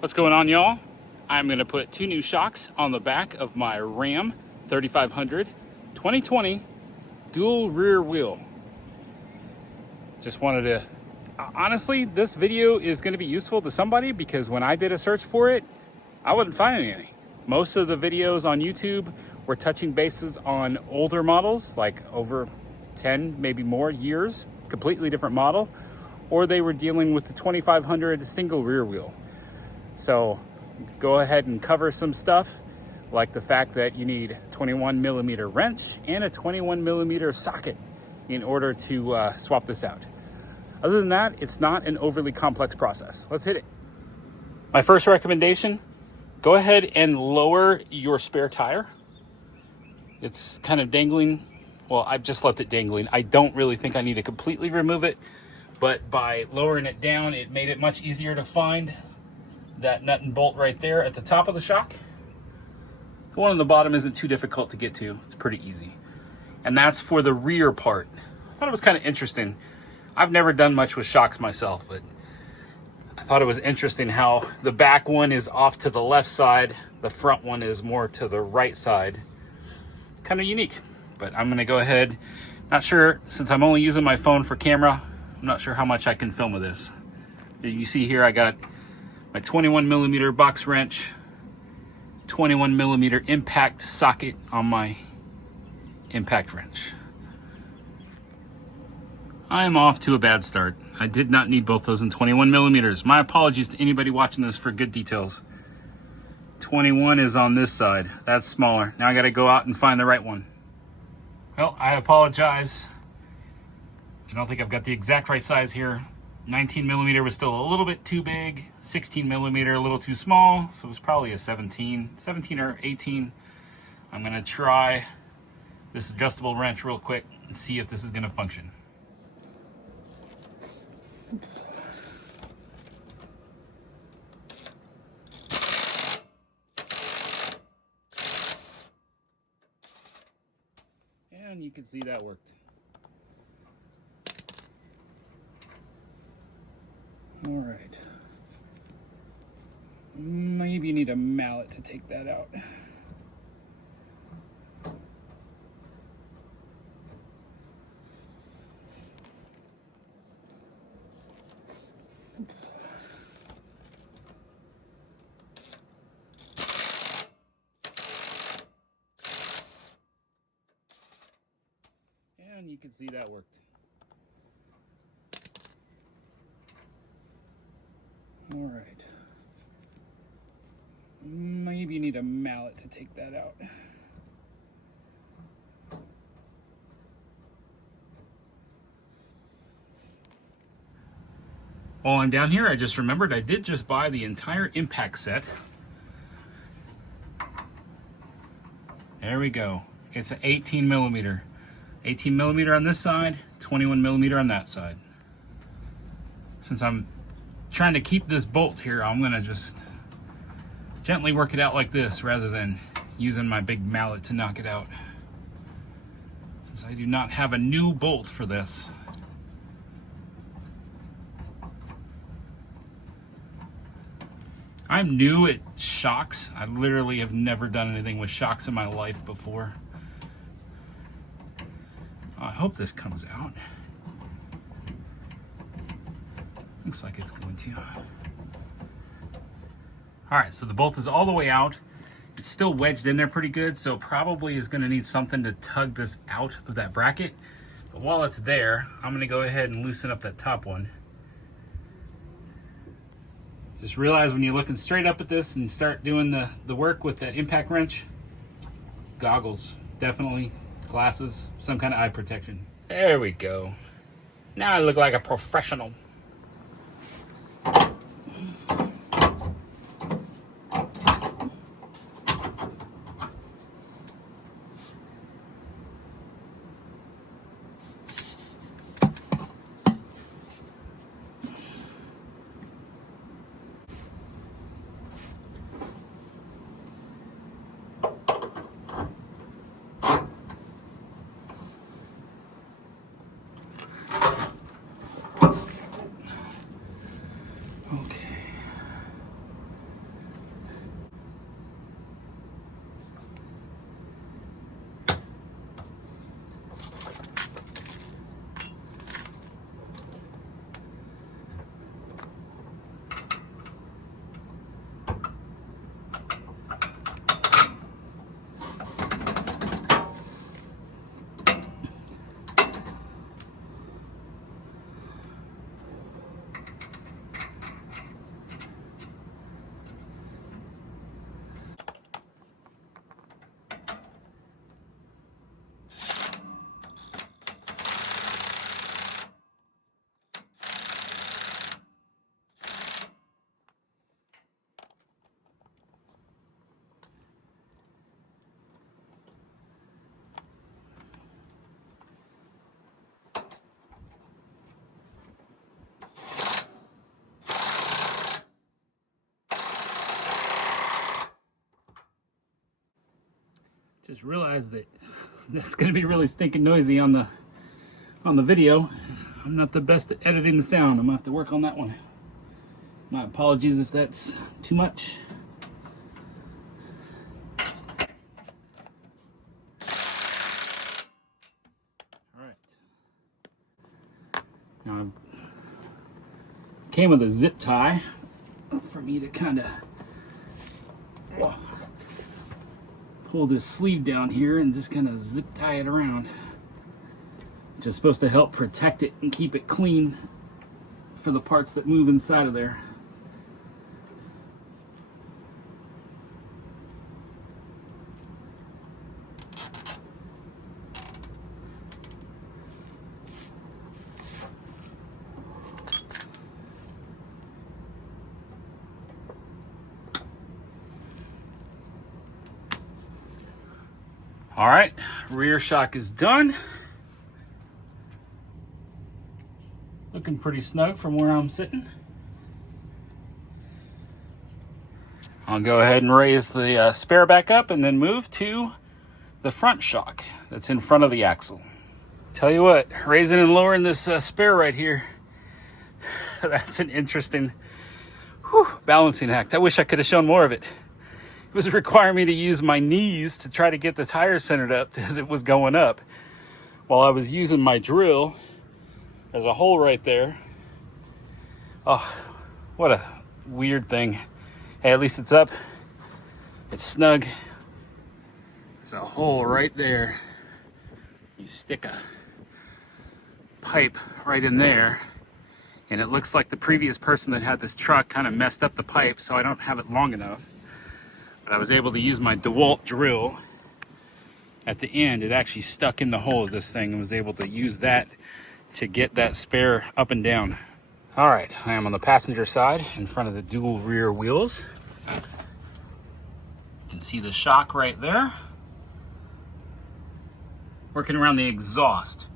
What's going on, y'all? I'm going to put two new shocks on the back of my Ram 3500 2020 dual rear wheel. Just wanted to, honestly, this video is going to be useful to somebody because when I did a search for it, I wouldn't find any. Most of the videos on YouTube were touching bases on older models, like over 10, maybe more years, completely different model, or they were dealing with the 2500 single rear wheel. So go ahead and cover some stuff like the fact that you need a 21 millimeter wrench and a 21 millimeter socket in order to swap this out. Other than that, it's not an overly complex process. Let's hit it. My first recommendation, go ahead and lower your spare tire. It's kind of dangling. Well, I've just left it dangling. I don't really think I need to completely remove it, but by lowering it down, it made it much easier to find that nut and bolt right there at the top of the shock. The one on the bottom isn't too difficult to get to. It's pretty easy. And that's for the rear part. I thought it was kind of interesting. I've never done much with shocks myself, but I thought it was interesting how the back one is off to the left side, the front one is more to the right side. Kind of unique, but I'm gonna go ahead. Not sure, since I'm only using my phone for camera, I'm not sure how much I can film with this. You see here, I got my 21 millimeter box wrench, 21 millimeter impact socket on my impact wrench. I am off to a bad start. I did not need both those in 21 millimeters. My apologies to anybody watching this for good details. 21 is on this side. That's smaller. Now I got to go out and find the right one. Well, I apologize. I don't think I've got the exact right size here. 19 millimeter was still a little bit too big. 16 millimeter a little too small. So it was probably a 17 or 18. I'm gonna try this adjustable wrench real quick and see if this is gonna function. And you can see that worked. All right. Maybe you need a mallet to take that out. And you can see that worked. All right. Maybe you need a mallet to take that out. While I'm down here, I just remembered I did just buy the entire impact set. There we go. It's an 18 millimeter. 18 millimeter on this side, 21 millimeter on that side. Since I'm trying to keep this bolt here, I'm gonna just gently work it out like this rather than using my big mallet to knock it out, since I do not have a new bolt for this. I'm new at shocks. I literally have never done anything with shocks in my life before. I hope this comes out. Looks like it's going to. All right, so the bolt is all the way out. It's still wedged in there pretty good, so probably is gonna need something to tug this out of that bracket. But while it's there, I'm gonna go ahead and loosen up that top one. Just realize when you're looking straight up at this and start doing the work with that impact wrench, goggles, definitely, glasses, some kind of eye protection. There we go. Now I look like a professional. Just realized that that's going to be really stinking noisy on the video. I'm not the best at editing the sound. I'm going to have to work on that one. My apologies if that's too much. All right. Now, it came with a zip tie for me to kind of pull this sleeve down here and just kind of zip tie it around. Just supposed to help protect it and keep it clean for the parts that move inside of there. All right, rear shock is done. Looking pretty snug from where I'm sitting. I'll go ahead and raise the spare back up and then move to the front shock that's in front of the axle. Tell you what, raising and lowering this spare right here, that's an interesting balancing act. I wish I could have shown more of it. It was requiring me to use my knees to try to get the tires centered up as it was going up, while I was using my drill. There's a hole right there. Oh, what a weird thing. Hey, at least it's up. It's snug. There's a hole right there. You stick a pipe right in there, and it looks like the previous person that had this truck kind of messed up the pipe, so I don't have it long enough. But I was able to use my DeWalt drill at the end. It actually stuck in the hole of this thing and was able to use that to get that spare up and down. All right, I am on the passenger side in front of the dual rear wheels. You can see the shock right there. Working around the exhaust.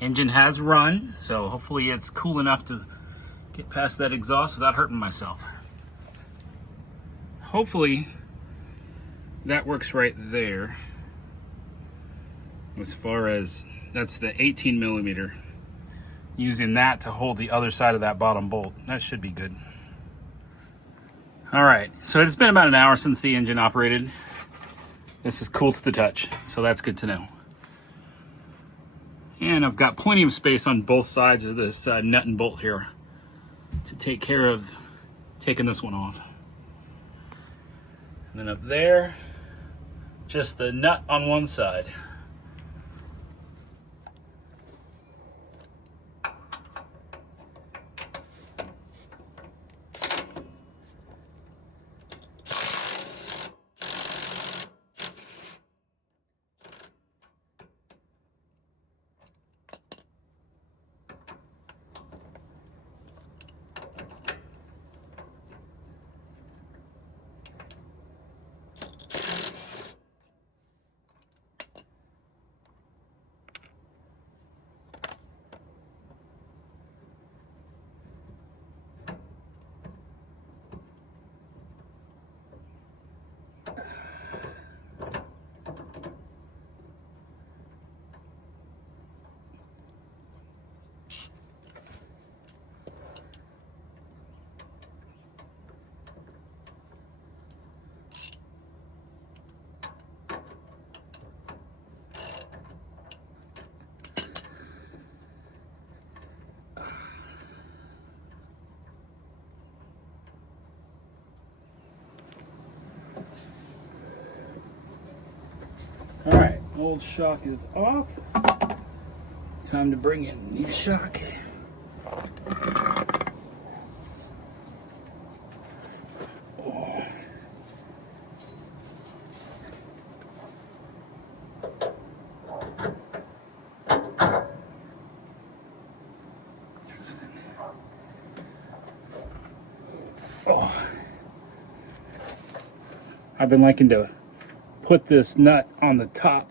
Engine has run, so hopefully it's cool enough to get past that exhaust without hurting myself. Hopefully that works right there. As far as, that's the 18 millimeter. Using that to hold the other side of that bottom bolt. That should be good. All right, so it's been about an hour since the engine operated. This is cool to the touch, so that's good to know. And I've got plenty of space on both sides of this nut and bolt here to take care of taking this one off. And then up there, just the nut on one side. All right, old shock is off. Time to bring in new shock. Oh. Oh. I've been liking to put this nut on the top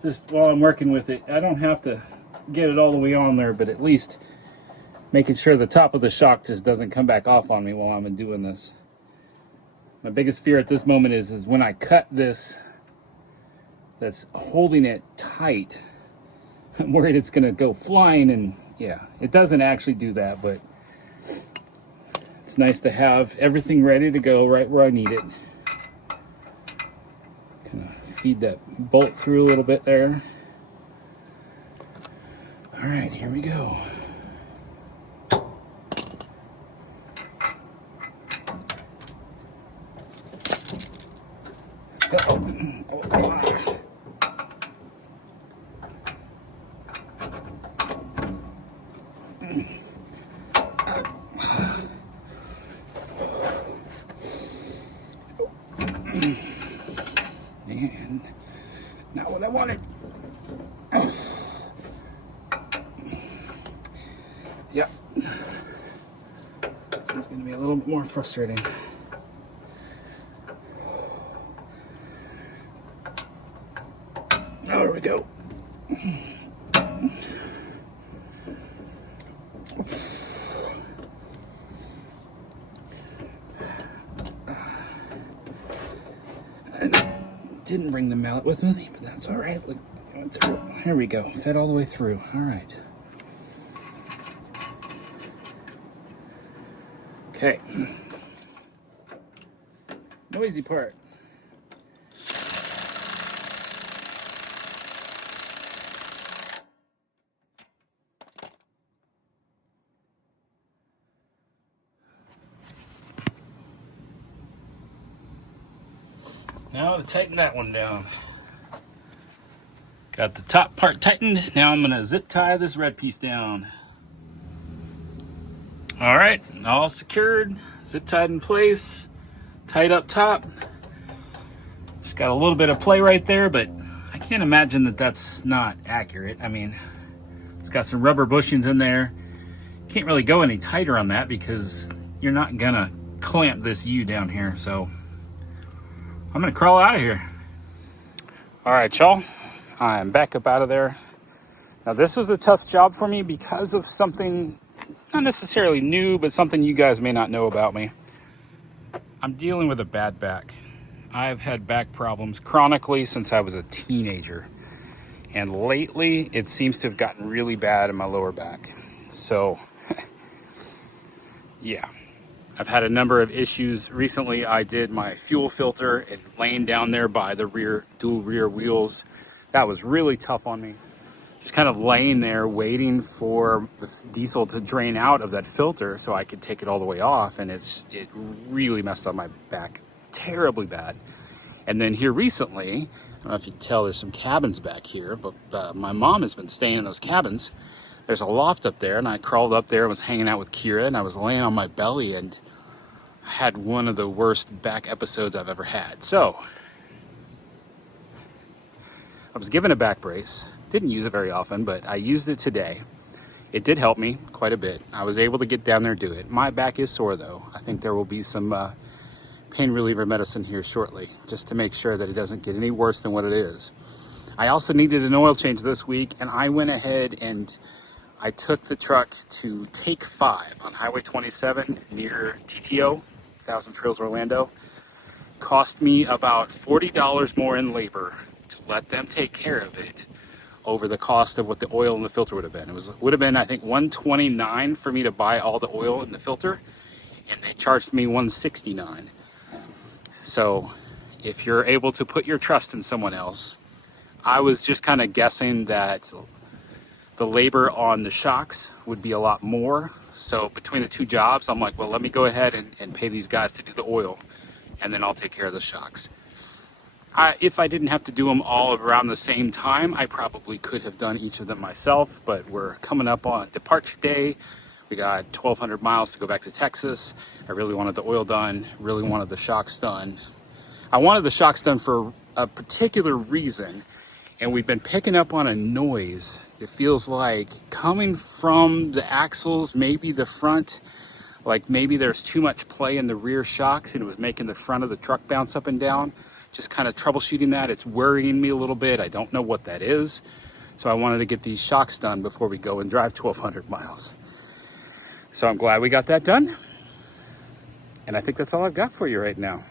just while I'm working with it. I don't have to get it all the way on there, but at least making sure the top of the shock just doesn't come back off on me while I'm doing this. My biggest fear at this moment is when I cut this that's holding it tight. I'm worried it's gonna go flying, and yeah, it doesn't actually do that, but it's nice to have everything ready to go right where I need it. Kind of feed that bolt through a little bit there. All right, here we go. And not what I wanted. Yep. This one's going to be a little bit more frustrating. There we go. Didn't bring the mallet with me, but that's all right. Look, went through. There we go. Fed all the way through. All right. Okay. Noisy part. Now to tighten that one down. Got the top part tightened. Now I'm gonna zip tie this red piece down. All right, all secured, zip tied in place, tight up top. Just got a little bit of play right there, but I can't imagine that that's not accurate. I mean, it's got some rubber bushings in there. Can't really go any tighter on that because you're not gonna clamp this U down here. So I'm gonna crawl out of here. All right, y'all, I'm back up out of there. Now this was a tough job for me because of something not necessarily new, but something you guys may not know about me. I'm dealing with a bad back. I've had back problems chronically since I was a teenager. And lately, it seems to have gotten really bad in my lower back. So, yeah. I've had a number of issues. Recently, I did my fuel filter and laying down there by the dual rear wheels. That was really tough on me. Just kind of laying there waiting for the diesel to drain out of that filter so I could take it all the way off, and it really messed up my back terribly bad. And then here recently, I don't know if you can tell, there's some cabins back here, but my mom has been staying in those cabins. There's a loft up there, and I crawled up there and was hanging out with Kira, and I was laying on my belly and had one of the worst back episodes I've ever had. So I was given a back brace. Didn't use it very often, but I used it today. It did help me quite a bit. I was able to get down there and do it. My back is sore though. I think there will be some pain reliever medicine here shortly, just to make sure that it doesn't get any worse than what it is. I also needed an oil change this week, and I went ahead and I took the truck to Take 5 on Highway 27 near TTO, Thousand Trails, Orlando. Cost me about $40 more in labor to let them take care of it over the cost of what the oil and the filter would have been. Would have been, I think, $129 for me to buy all the oil and the filter, and they charged me $169. So if you're able to put your trust in someone else, I was just kind of guessing that the labor on the shocks would be a lot more. So between the two jobs, I'm like, well, let me go ahead and pay these guys to do the oil, and then I'll take care of the shocks. If I didn't have to do them all around the same time, I probably could have done each of them myself, but we're coming up on departure day. We got 1,200 miles to go back to Texas. I really wanted the oil done, really wanted the shocks done. I wanted the shocks done for a particular reason, and we've been picking up on a noise. It feels like coming from the axles, maybe the front, like maybe there's too much play in the rear shocks and it was making the front of the truck bounce up and down. Just kind of troubleshooting that. It's worrying me a little bit. I don't know what that is. So I wanted to get these shocks done before we go and drive 1,200 miles. So I'm glad we got that done. And I think that's all I've got for you right now.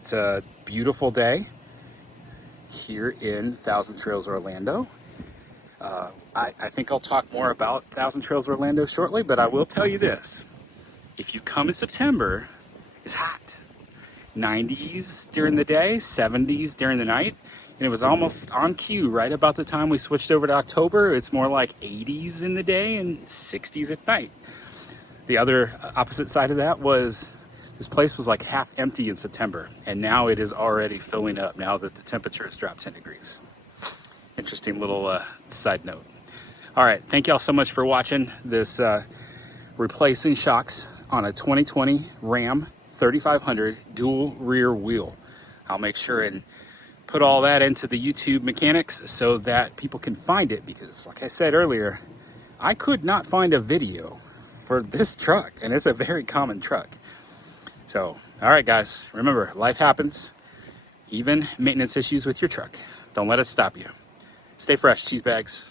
It's a beautiful day. here in Thousand Trails, Orlando. I think I'll talk more about Thousand Trails, Orlando shortly, but I will tell you this. If you come in September, it's hot. 90s during the day, 70s during the night. And it was almost on cue right about the time we switched over to October. It's more like 80s in the day and 60s at night. The other opposite side of that was this place was like half empty in September, and now it is already filling up now that the temperature has dropped 10 degrees. Interesting little side note. All right, thank y'all so much for watching this replacing shocks on a 2020 Ram 3500 dual rear wheel. I'll make sure and put all that into the YouTube mechanics so that people can find it, because like I said earlier, I could not find a video for this truck, and it's a very common truck. So, all right guys, remember, life happens, even maintenance issues with your truck. Don't let it stop you. Stay fresh, cheese bags.